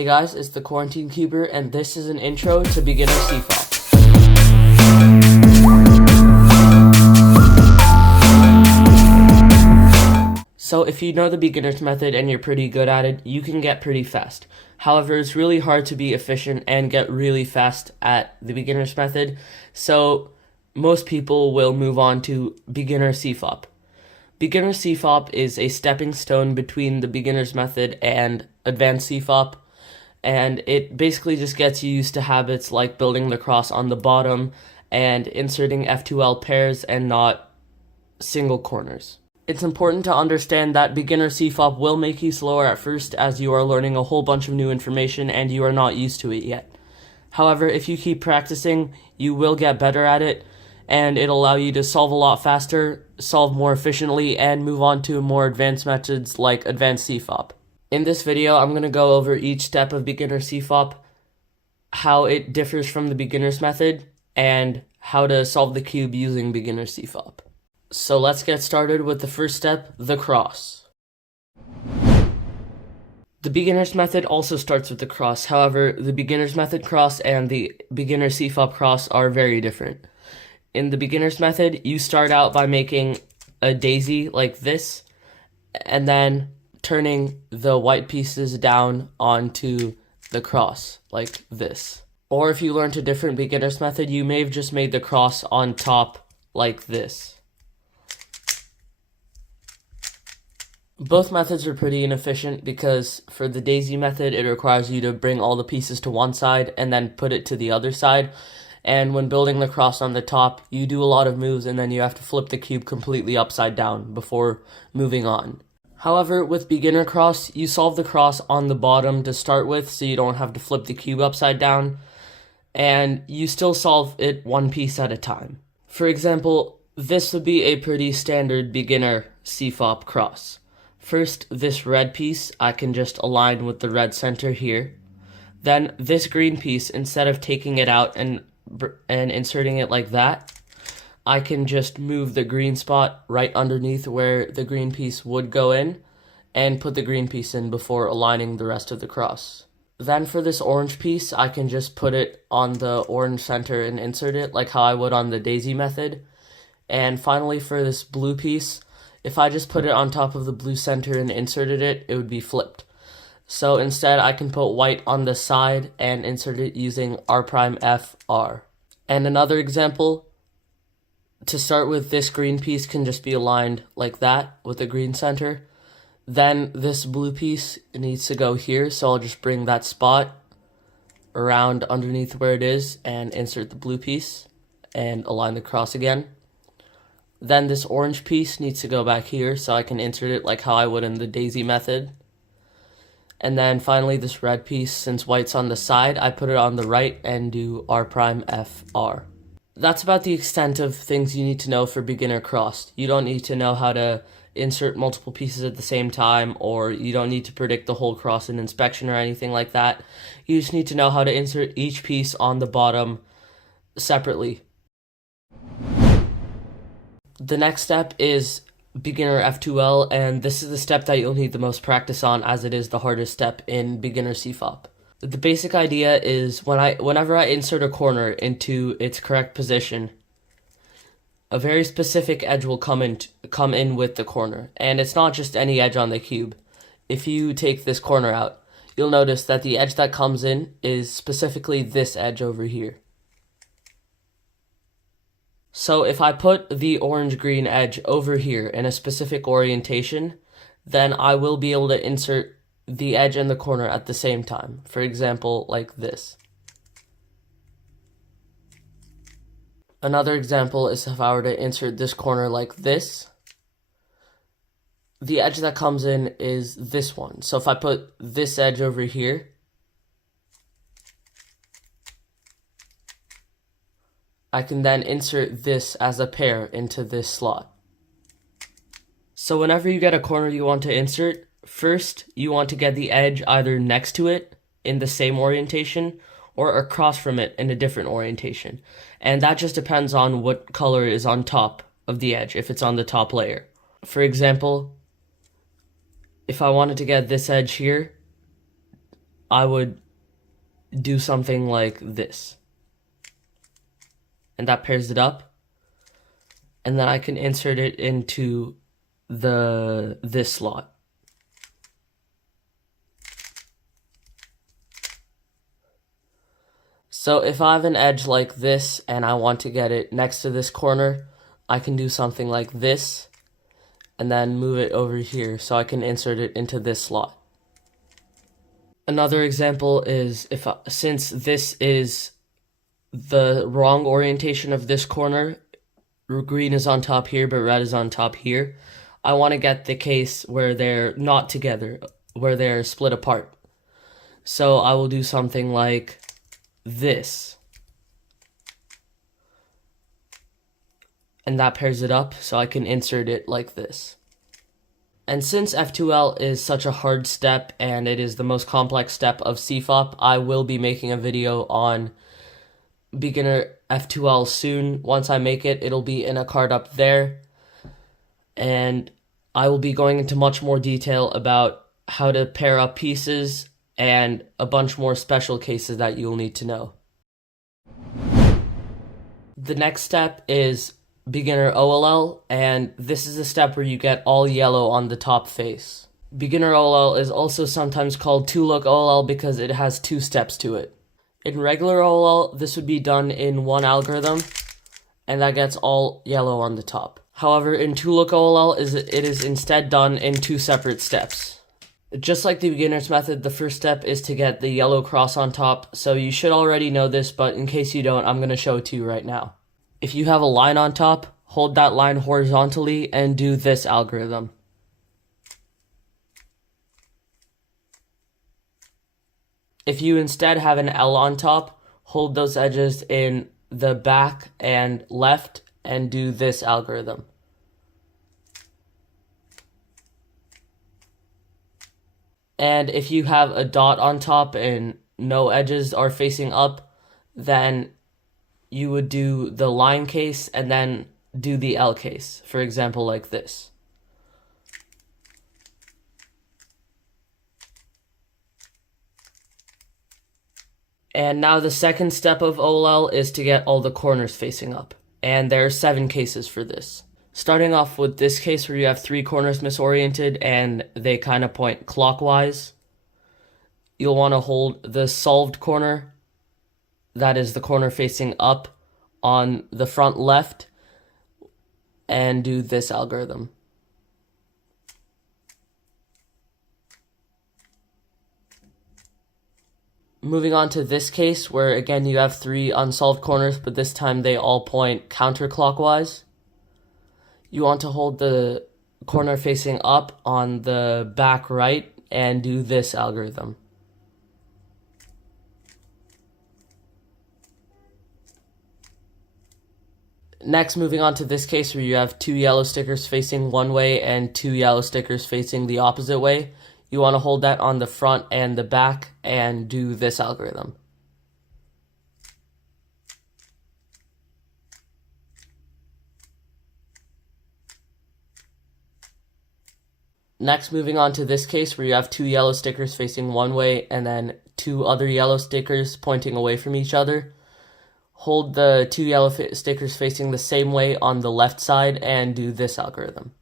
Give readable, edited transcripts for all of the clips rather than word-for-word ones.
Hey guys, it's the Quarantine Cuber, and this is an intro to Beginner CFOP. So if you know the beginner's method and you're pretty good at it, you can get pretty fast. However, it's really hard to be efficient and get really fast at the beginner's method, so most people will move on to Beginner CFOP. Beginner CFOP is a stepping stone between the beginner's method and advanced CFOP, and it basically just gets you used to habits like building the cross on the bottom and inserting F2L pairs and not single corners. It's important to understand that beginner CFOP will make you slower at first as you are learning a whole bunch of new information and you are not used to it yet. However, if you keep practicing, you will get better at it, and it'll allow you to solve a lot faster, solve more efficiently, and move on to more advanced methods like advanced CFOP. In this video, I'm going to go over each step of beginner CFOP, how it differs from the beginner's method, and how to solve the cube using beginner CFOP. So let's get started with the first step, the cross. The beginner's method also starts with the cross. However, the beginner's method cross and the beginner CFOP cross are very different. In the beginner's method, you start out by making a daisy like this, and then turning the white pieces down onto the cross like this. Or if you learned a different beginner's method, you may have just made the cross on top like this. Both methods are pretty inefficient because for the daisy method, it requires you to bring all the pieces to one side and then put it to the other side. And when building the cross on the top, you do a lot of moves and then you have to flip the cube completely upside down before moving on. However, with beginner cross, you solve the cross on the bottom to start with so you don't have to flip the cube upside down, and you still solve it one piece at a time. For example, this would be a pretty standard beginner CFOP cross. First, this red piece I can just align with the red center here. Then this green piece, instead of taking it out and inserting it like that, I can just move the green spot right underneath where the green piece would go in and put the green piece in before aligning the rest of the cross. Then for this orange piece, I can just put it on the orange center and insert it like how I would on the daisy method. And finally for this blue piece, if I just put it on top of the blue center and inserted it, it would be flipped. So instead I can put white on the side and insert it using R'F_R. And another example, to start with, this green piece can just be aligned like that with the green center. Then this blue piece needs to go here, so I'll just bring that spot around underneath where it is and insert the blue piece and align the cross again. Then this orange piece needs to go back here, so I can insert it like how I would in the daisy method. And then finally this red piece, since white's on the side, I put it on the right and do R'F_R. That's about the extent of things you need to know for beginner cross. You don't need to know how to insert multiple pieces at the same time, or you don't need to predict the whole cross in inspection or anything like that. You just need to know how to insert each piece on the bottom separately. The next step is beginner F2L, and this is the step that you'll need the most practice on as it is the hardest step in beginner CFOP. The basic idea is whenever I insert a corner into its correct position, a very specific edge will come in with the corner, and it's not just any edge on the cube. If you take this corner out, you'll notice that the edge that comes in is specifically this edge over here. So if I put the orange-green edge over here in a specific orientation, then I will be able to insert the edge and the corner at the same time. For example, like this. Another example is if I were to insert this corner like this, the edge that comes in is this one. So if I put this edge over here, I can then insert this as a pair into this slot. So whenever you get a corner you want to insert, first you want to get the edge either next to it in the same orientation or across from it in a different orientation. And that just depends on what color is on top of the edge, if it's on the top layer. For example, if I wanted to get this edge here, I would do something like this. And that pairs it up. And then I can insert it into this slot. So if I have an edge like this and I want to get it next to this corner, I can do something like this and then move it over here so I can insert it into this slot. Another example is since this is the wrong orientation of this corner, green is on top here but red is on top here, I want to get the case where they're not together, where they're split apart. So I will do something like this. And that pairs it up so I can insert it like this. And since F2L is such a hard step and it is the most complex step of CFOP, I will be making a video on Beginner F2L soon. Once I make it, it'll be in a card up there. And I will be going into much more detail about how to pair up pieces and a bunch more special cases that you'll need to know. The next step is Beginner OLL, and this is a step where you get all yellow on the top face. Beginner OLL is also sometimes called 2-look OLL because it has 2 steps to it. In regular OLL, this would be done in one algorithm, and that gets all yellow on the top. However, in 2-look OLL, it is instead done in 2 separate steps. Just like the beginner's method, the first step is to get the yellow cross on top, so you should already know this, but in case you don't, I'm going to show it to you right now. If you have a line on top, hold that line horizontally and do this algorithm. If you instead have an L on top, hold those edges in the back and left and do this algorithm. And if you have a dot on top and no edges are facing up, then you would do the line case and then do the L case, for example, like this. And now the second step of OLL is to get all the corners facing up. And there are 7 cases for this. Starting off with this case where you have 3 corners misoriented and they kind of point clockwise. You'll want to hold the solved corner, that is the corner facing up, on the front left and do this algorithm. Moving on to this case where again you have 3 unsolved corners, but this time they all point counterclockwise. You want to hold the corner facing up on the back right and do this algorithm. Next, moving on to this case where you have 2 yellow stickers facing one way and 2 yellow stickers facing the opposite way. You want to hold that on the front and the back and do this algorithm. Next, moving on to this case where you have 2 yellow stickers facing one way and then 2 other yellow stickers pointing away from each other. Hold the 2 yellow stickers facing the same way on the left side and do this algorithm.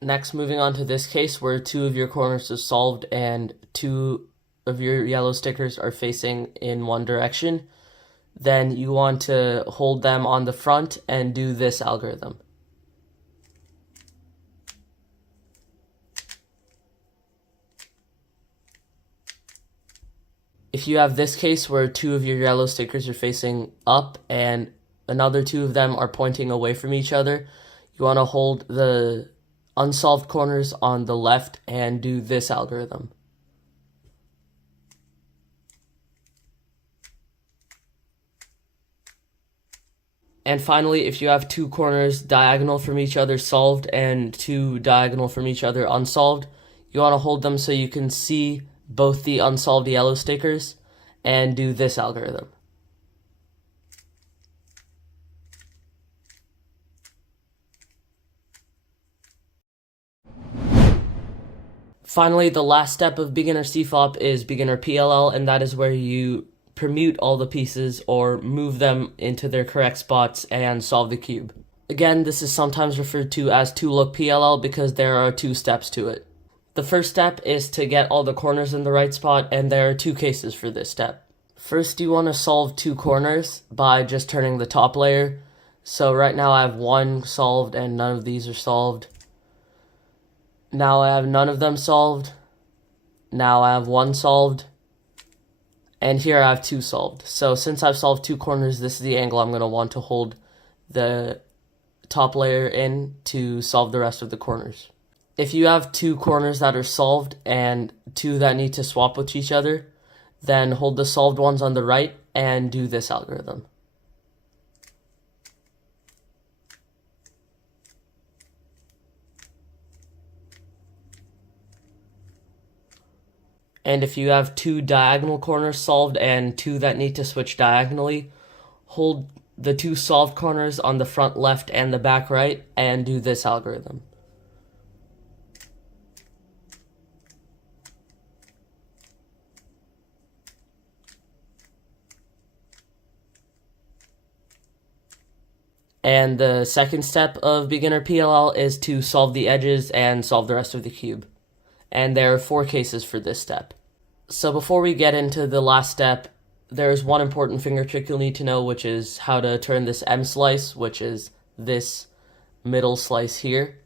Next, moving on to this case where 2 of your corners are solved and 2 of your yellow stickers are facing in one direction. Then you want to hold them on the front and do this algorithm. If you have this case where 2 of your yellow stickers are facing up and another 2 of them are pointing away from each other, you want to hold the unsolved corners on the left and do this algorithm. And finally, if you have 2 corners diagonal from each other solved and 2 diagonal from each other unsolved, you want to hold them so you can see both the unsolved yellow stickers and do this algorithm. Finally, the last step of Beginner CFOP is Beginner PLL, and that is where you permute all the pieces or move them into their correct spots and solve the cube. Again, this is sometimes referred to as two-look PLL because there are two steps to it. The first step is to get all the corners in the right spot, and there are two cases for this step. First, you want to solve two corners by just turning the top layer. So right now I have one solved and none of these are solved. Now I have none of them solved. Now I have one solved. And here I have two solved. So since I've solved two corners, this is the angle I'm going to want to hold the top layer in to solve the rest of the corners. If you have two corners that are solved and two that need to swap with each other, then hold the solved ones on the right and do this algorithm. And if you have two diagonal corners solved and two that need to switch diagonally, hold the two solved corners on the front left and the back right and do this algorithm. And the second step of Beginner PLL is to solve the edges and solve the rest of the cube. And there are four cases for this step. So before we get into the last step, there's one important finger trick you'll need to know, which is how to turn this M slice, which is this middle slice here.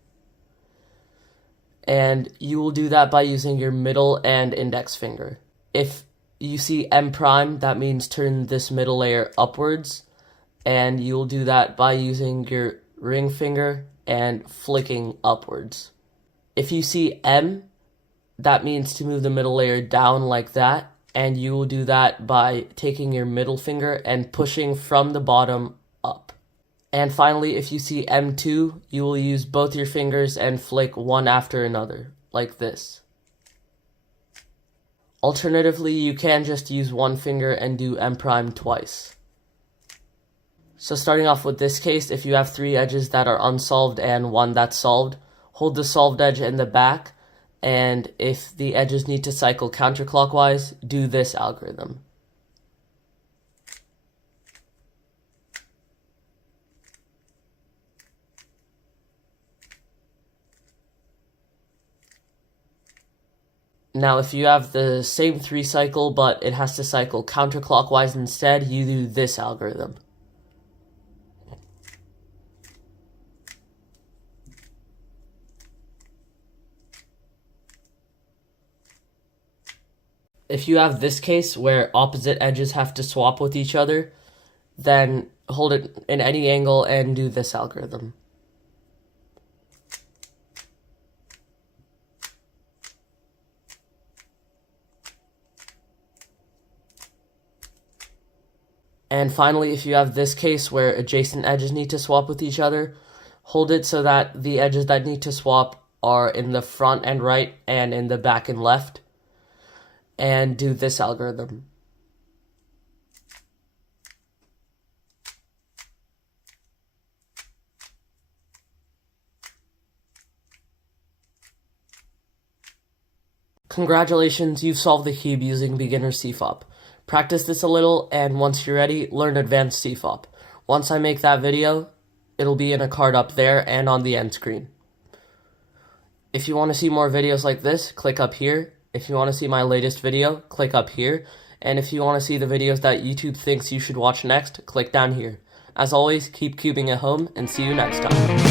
And you will do that by using your middle and index finger. If you see M prime, that means turn this middle layer upwards. And you'll do that by using your ring finger and flicking upwards. If you see M, that means to move the middle layer down like that, and you will do that by taking your middle finger and pushing from the bottom up. And finally, if you see M2, you will use both your fingers and flick one after another, like this. Alternatively, you can just use one finger and do M prime twice. So starting off with this case, if you have three edges that are unsolved and one that's solved, hold the solved edge in the back, and if the edges need to cycle counterclockwise, do this algorithm. Now if you have the same three cycle but it has to cycle counterclockwise instead, you do this algorithm. If you have this case where opposite edges have to swap with each other, then hold it in any angle and do this algorithm. And finally, if you have this case where adjacent edges need to swap with each other, hold it so that the edges that need to swap are in the front and right and in the back and left. And do this algorithm. Congratulations, you've solved the cube using Beginner CFOP. Practice this a little, and once you're ready, learn Advanced CFOP. Once I make that video, it'll be in a card up there and on the end screen. If you want to see more videos like this, click up here. If you want to see my latest video, click up here. And if you want to see the videos that YouTube thinks you should watch next, click down here. As always, keep cubing at home, and see you next time.